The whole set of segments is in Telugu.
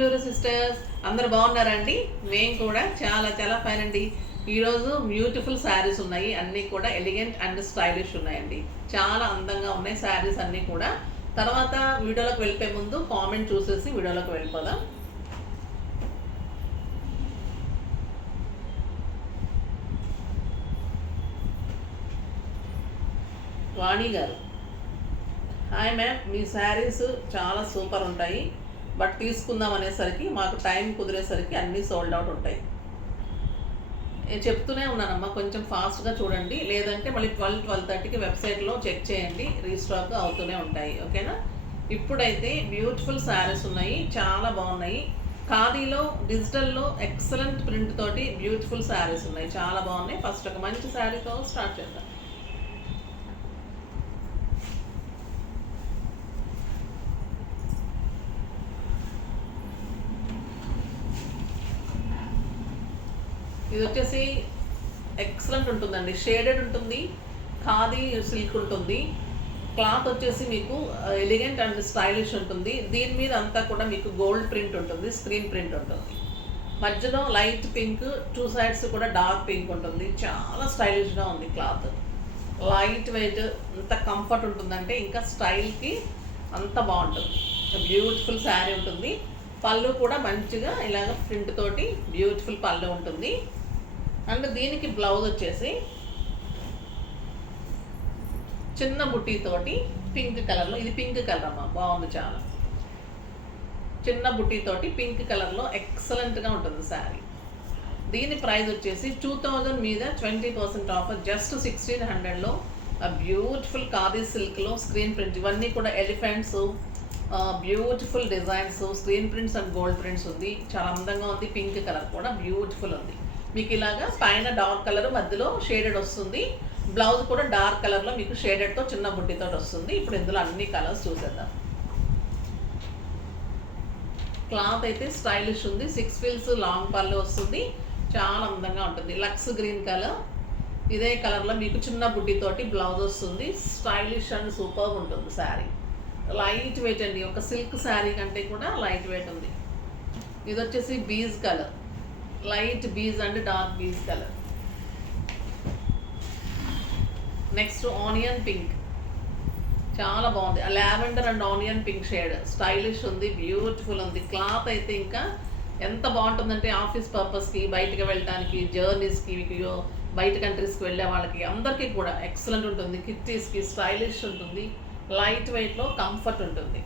చుండూరు సిస్టర్స్ అందరు బాగున్నారండి. మేము కూడా చాలా చాలా ఫైన్ అండి. ఈరోజు బ్యూటిఫుల్ శారీస్ ఉన్నాయి, అన్నీ కూడా ఎలిగెంట్ అండ్ స్టైలిష్ ఉన్నాయండి. చాలా అందంగా ఉన్నాయి శారీస్ అన్నీ కూడా. తర్వాత వీడియోలోకి వెళ్ళిపోయే ముందు కామెంట్ చూసేసి వీడియోలోకి వెళ్ళిపోదాం. వాణి గారు, హాయ్ మ్యామ్, మీ శారీస్ చాలా సూపర్ ఉంటాయి, బట్ తీసుకుందాం అనేసరికి మాకు టైం కుదిరేసరికి అన్నీ సోల్డ్ అవుట్ ఉంటాయి. నేను చెప్తూనే ఉన్నానమ్మా, కొంచెం ఫాస్ట్గా చూడండి, లేదంటే మళ్ళీ 12-12:30కి వెబ్సైట్లో చెక్ చేయండి, రీస్టాక్ అవుతూనే ఉంటాయి. ఓకేనా? ఇప్పుడైతే బ్యూటిఫుల్ శారీస్ ఉన్నాయి, చాలా బాగున్నాయి. ఖాదీలో డిజిటల్లో ఎక్సలెంట్ ప్రింట్ తోటి బ్యూటిఫుల్ శారీస్ ఉన్నాయి, చాలా బాగున్నాయి. ఫస్ట్ ఒక మంచి శారీతో స్టార్ట్ చేద్దాం. ఇది వచ్చేసి ఎక్సలెంట్ ఉంటుందండి, షేడెడ్ ఉంటుంది, ఖాదీ సిల్క్ ఉంటుంది. క్లాత్ వచ్చేసి మీకు ఎలిగెంట్ అండ్ స్టైలిష్ ఉంటుంది. దీని మీద అంతా కూడా మీకు గోల్డ్ ప్రింట్ ఉంటుంది, స్క్రీన్ ప్రింట్ ఉంటుంది. మధ్యలో లైట్ పింక్, 2 సైడ్స్ కూడా డార్క్ పింక్ ఉంటుంది. చాలా స్టైలిష్గా ఉంది క్లాత్, లైట్ వెయిట్, అంత కంఫర్ట్ ఉంటుందంటే ఇంకా స్టైల్కి అంత బాగుంటుంది. బ్యూటిఫుల్ శారీ ఉంటుంది. పళ్ళు కూడా మంచిగా ఇలాగ ప్రింట్ తోటి బ్యూటిఫుల్ పళ్ళు ఉంటుంది. అండ్ దీనికి బ్లౌజ్ వచ్చేసి చిన్న బుట్టీతోటి పింక్ కలర్లో, ఇది పింక్ కలర్ అమ్మా, బాగుంది చాలా. చిన్న బుట్టీతోటి పింక్ కలర్లో ఎక్సలెంట్గా ఉంటుంది శారీ. దీని ప్రైస్ వచ్చేసి 2000 మీద 20% ఆఫర్, జస్ట్ 1600లో బ్యూటిఫుల్ ఖాదీ సిల్క్లో స్క్రీన్ ప్రింట్. ఇవన్నీ కూడా elephants, beautiful designs, screen prints and gold prints ఉంది. చాలా అందంగా ఉంది. పింక్ కలర్ కూడా బ్యూటిఫుల్ ఉంది. మీకు ఇలాగా పైన డార్క్ కలర్, మధ్యలో షేడెడ్ వస్తుంది. బ్లౌజ్ కూడా డార్క్ కలర్లో మీకు షేడెడ్తో చిన్న బుట్టితో వస్తుంది. ఇప్పుడు ఇందులో అన్ని కలర్స్ చూసేద్దాం. క్లాత్ అయితే స్టైలిష్ ఉంది, 6 ఫీల్స్ లాంగ్ పళ్ళు వస్తుంది, చాలా అందంగా ఉంటుంది. లక్స్ గ్రీన్ కలర్, ఇదే కలర్లో మీకు చిన్న బుట్టితోటి బ్లౌజ్ వస్తుంది. స్టైలిష్ అండ్ సూపర్ ఉంటుంది శారీ. లైట్ వెయిట్ అండి, ఒక సిల్క్ శారీ కంటే కూడా లైట్ వెయిట్ ఉంది. ఇది వచ్చేసి beige colour, light Beej and dark beige colour. Next onion pink, చాలా బాగుంది. Lavender and onion pink shade, stylish ఉంది, బ్యూటిఫుల్ ఉంది. క్లాత్ అయితే ఇంకా ఎంత బాగుంటుందంటే ఆఫీస్ పర్పస్కి, బయటకు వెళ్ళడానికి, జర్నీస్కి, బయట కంట్రీస్కి వెళ్ళే వాళ్ళకి అందరికీ కూడా ఎక్సలెంట్ ఉంటుంది. కిట్టీస్కి స్టైలిష్ ఉంటుంది, లైట్ వెయిట్లో కంఫర్ట్ ఉంటుంది.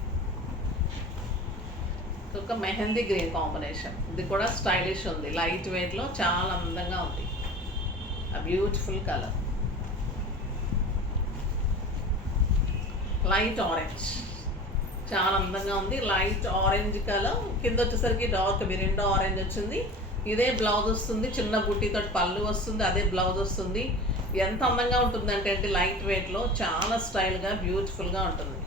ఒక మెహందీ గ్రీన్ కాంబినేషన్, ఇది కూడా స్టైలిష్ ఉంది, లైట్ వెయిట్లో చాలా అందంగా ఉంది. Beautiful colour. లైట్ ఆరెంజ్, చాలా అందంగా ఉంది, లైట్ ఆరెంజ్ కలర్. కింద వచ్చేసరికి డార్క్ మిరిండా ఆరెంజ్ వచ్చింది. ఇదే బ్లౌజ్ వస్తుంది, చిన్న బుట్టితో పళ్ళు వస్తుంది, అదే బ్లౌజ్ వస్తుంది. ఎంత అందంగా ఉంటుందంటే లైట్ వెయిట్లో చాలా స్టైల్గా బ్యూటిఫుల్గా ఉంటుంది.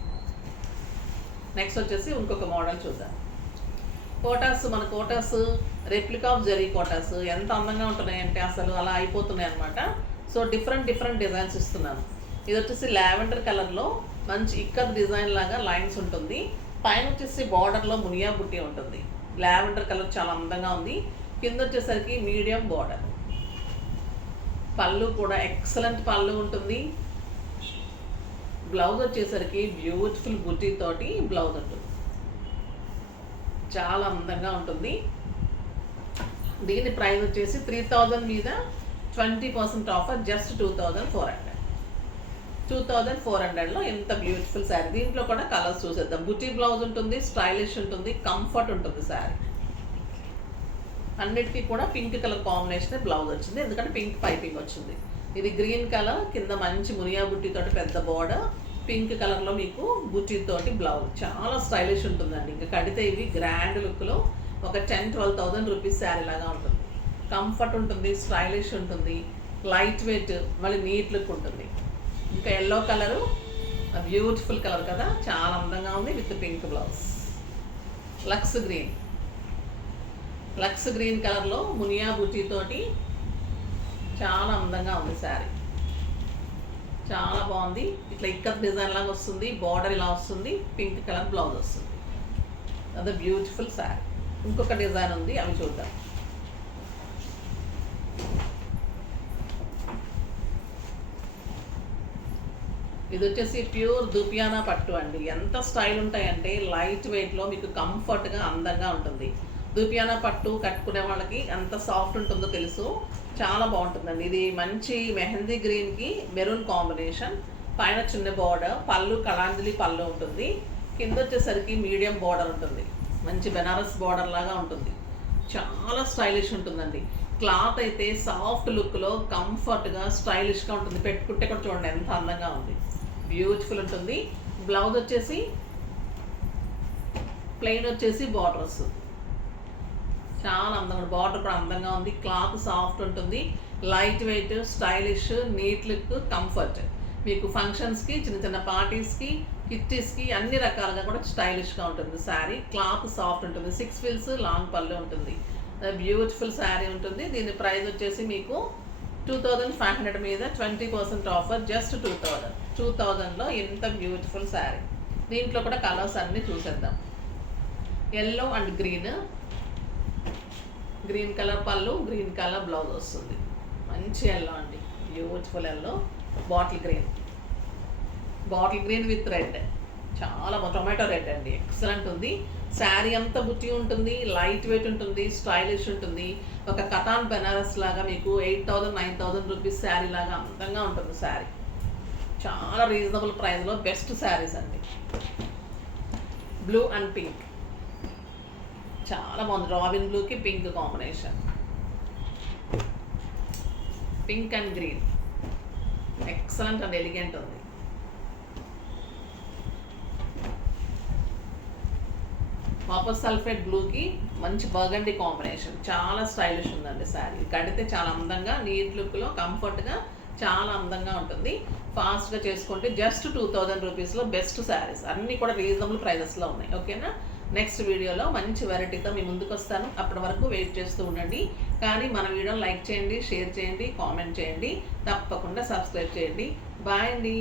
నెక్స్ట్ వచ్చేసి ఇంకొక మోడల్ చూద్దాం. కోటాస్, మన కోటాస్ రెప్లికా ఆఫ్ జరీ కోటాస్ ఎంత అందంగా ఉంటున్నాయంటే అసలు అలా అయిపోతున్నాయి అనమాట. సో డిఫరెంట్ డిజైన్స్ ఇస్తున్నాను. ఇది వచ్చేసి లావెండర్ కలర్లో మంచి ఇక్కత్ డిజైన్ లాగా లైన్స్ ఉంటుంది. పైన వచ్చేసి బార్డర్లో మునియా బుట్టి ఉంటుంది. లావెండర్ కలర్ చాలా అందంగా ఉంది. కింద వచ్చేసరికి మీడియం బార్డర్. పళ్ళు కూడా ఎక్సలెంట్ పళ్ళు ఉంటుంది. బ్లౌజ్ వచ్చేసరికి బ్యూటిఫుల్ బుట్టి తోటి బ్లౌజ్ ఉంటుంది, చాలా అందంగా ఉంటుంది. దీని ప్రైస్ వచ్చేసి 3000 మీద 20% ఆఫర్, జస్ట్ 2400. 2400లో ఎంత బ్యూటిఫుల్ శారీ. దీంట్లో కూడా కలర్స్ చూసేద్దాం. బుటీ బ్లౌజ్ ఉంటుంది, స్టైలిష్ ఉంటుంది, కంఫర్ట్ ఉంటుంది శారీ. అన్నిటికీ కూడా పింక్ కలర్ కాంబినేషన్ బ్లౌజ్ వచ్చింది, ఎందుకంటే పింక్ పైపింగ్ వచ్చింది. ఇది గ్రీన్ కలర్, కింద మంచి మునియా బుట్టితోటి పెద్ద బోర్డర్, పింక్ కలర్లో మీకు బుట్టితోటి బ్లౌజ్, చాలా స్టైలిష్ ఉంటుందండి. ఇంకా కడితే ఇవి గ్రాండ్ లుక్లో ఒక 10-12,000 రూపీస్ శారీ లాగా ఉంటుంది. కంఫర్ట్ ఉంటుంది, స్టైలిష్ ఉంటుంది, లైట్ వెయిట్, మళ్ళీ నీట్ లుక్ ఉంటుంది. ఇంకా ఎల్లో కలరు బ్యూటిఫుల్ కలర్ కదా, చాలా అందంగా ఉంది విత్ పింక్ బ్లౌజ్. లక్స్ గ్రీన్ కలర్లో మునియా బుట్టితోటి చాలా అందంగా ఉంది శారీ, చాలా బాగుంది. ఇట్లా ఇక్కత్ డిజైన్ లాగా వస్తుంది, బార్డర్ ఇలా వస్తుంది, పింక్ కలర్ బ్లౌజ్ వస్తుంది. అదే బ్యూటిఫుల్ శారీ. ఇంకొక డిజైన్ ఉంది, అవి చూద్దాం. ఇది వచ్చేసి ప్యూర్ దుపియానా పట్టు అండి. ఎంత స్టైల్ ఉంటాయంటే లైట్ వెయిట్లో మీకు కంఫర్ట్గా అందంగా ఉంటుంది. దుపియానా పట్టు కట్టుకునే వాళ్ళకి ఎంత సాఫ్ట్ ఉంటుందో తెలుసు, చాలా బాగుంటుందండి. ఇది మంచి మెహందీ గ్రీన్కి మెరూన్ కాంబినేషన్, పైన చిన్న బార్డర్, పళ్ళు కళాంజలి పళ్ళు ఉంటుంది, కింద వచ్చేసరికి మీడియం బార్డర్ ఉంటుంది, మంచి బెనారస్ బార్డర్ లాగా ఉంటుంది. చాలా స్టైలిష్ ఉంటుందండి. క్లాత్ అయితే సాఫ్ట్ లుక్లో కంఫర్ట్గా స్టైలిష్గా ఉంటుంది. పెట్టుకుంటే కూడా చూడండి ఎంత అందంగా ఉంది, బ్యూటిఫుల్ ఉంటుంది. బ్లౌజ్ వచ్చేసి ప్లెయిన్ వచ్చేసి బార్డర్ వస్తుంది, చాలా అందంగా, బార్డర్ కూడా అందంగా ఉంది. క్లాత్ సాఫ్ట్ ఉంటుంది, light weight, stylish, neat look, comfort. మీకు ఫంక్షన్స్కి, చిన్న చిన్న పార్టీస్కి, కిట్టీస్కి అన్ని రకాలుగా కూడా స్టైలిష్గా ఉంటుంది శారీ. క్లాత్ సాఫ్ట్ ఉంటుంది, 6 ఫిల్స్ లాంగ్ పళ్ళు ఉంటుంది, బ్యూటిఫుల్ శారీ ఉంటుంది. దీని ప్రైస్ వచ్చేసి మీకు 2500 మీద 20% ఆఫర్, జస్ట్ 2000లో ఇంత బ్యూటిఫుల్ శారీ. దీంట్లో కూడా కలర్స్ అన్నీ చూసేద్దాం. ఎల్లో అండ్ గ్రీన్ కలర్ పళ్ళు, గ్రీన్ కలర్ బ్లౌజ్ వస్తుంది. మంచి ఎల్లో అండి, beautiful yellow. Bottle green with red, చాలా టొమాటో రెడ్ అండి, ఎక్సలెంట్ ఉంది. శారీ అంతా బుట్టి ఉంటుంది, లైట్ వెయిట్ ఉంటుంది, స్టైలిష్ ఉంటుంది. ఒక కటాన్ బెనారస్ లాగా మీకు 8000-9000 రూపీస్ శారీ లాగా అందంగా ఉంటుంది శారీ. చాలా రీజనబుల్ ప్రైస్లో బెస్ట్ శారీస్ అండి. బ్లూ అండ్ పింక్, చాలా బాగుంది. రాబిన్ బ్లూకి pink combination, pink and green, excellent and elegant ఉంది. కాపర్ సల్ఫేట్ బ్లూకి మంచి బర్గండీ కాంబినేషన్, చాలా స్టైలిష్ ఉందండి శారీ. కడితే చాలా అందంగా, నీట్ లుక్లో, కంఫర్ట్గా చాలా అందంగా ఉంటుంది. ఫాస్ట్గా చేసుకుంటే జస్ట్ 2000 రూపీస్లో బెస్ట్ శారీస్, అన్నీ కూడా రీజనబుల్ ప్రైజెస్లో ఉన్నాయి. ఓకేనా? నెక్స్ట్ వీడియోలో మంచి వెరైటీతో మీ ముందుకు వస్తాను. అప్పటి వరకు వెయిట్ చేస్తూ ఉండండి. కానీ మన వీడియోని లైక్ చేయండి, షేర్ చేయండి, కామెంట్ చేయండి, తప్పకుండా సబ్స్క్రైబ్ చేయండి. బాయ్ అండి.